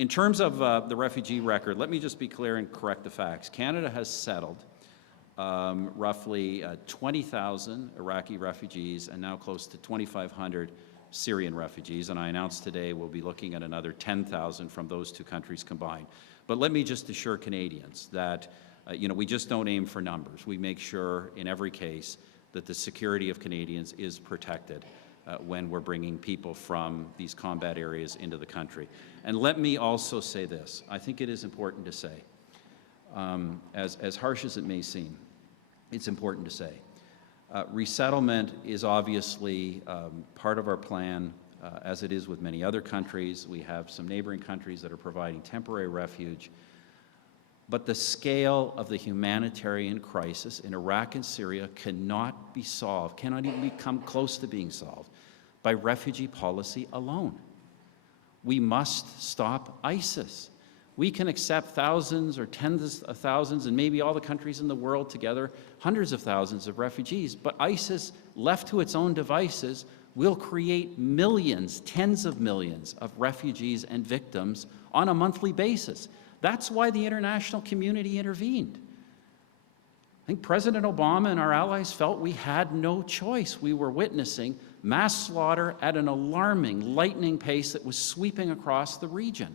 In terms of the refugee record, let me just be clear and correct the facts. Canada has settled roughly 20,000 Iraqi refugees and now close to 2,500 Syrian refugees, and I announced today we'll be looking at another 10,000 from those two countries combined. But let me just assure Canadians that we just don't aim for numbers. We make sure in every case that the security of Canadians is protected when we're bringing people from these combat areas into the country. And let me also say this. I think it is important to say, as harsh as it may seem, it's important to say, resettlement is obviously part of our plan, as it is with many other countries. We have some neighboring countries that are providing temporary refuge. But the scale of the humanitarian crisis in Iraq and Syria cannot be solved, cannot even come close to being solved, by refugee policy alone. We must stop ISIS. We can accept thousands or tens of thousands, and maybe all the countries in the world together, hundreds of thousands of refugees, but ISIS, left to its own devices, will create millions, tens of millions of refugees and victims on a monthly basis. That's why the international community intervened. I think President Obama and our allies felt we had no choice. We were witnessing mass slaughter at an alarming, lightning pace that was sweeping across the region.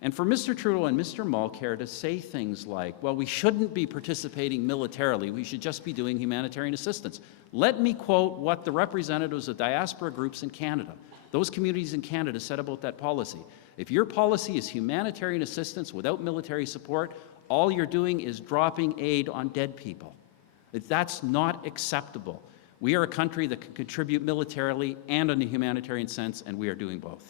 And for Mr. Trudeau and Mr. Mulcair to say things like, well, we shouldn't be participating militarily, we should just be doing humanitarian assistance. Let me quote what the representatives of diaspora groups in Canada, those communities in Canada, said about that policy. If your policy is humanitarian assistance without military support, all you're doing is dropping aid on dead people. That's not acceptable. We are a country that can contribute militarily and in a humanitarian sense, and we are doing both.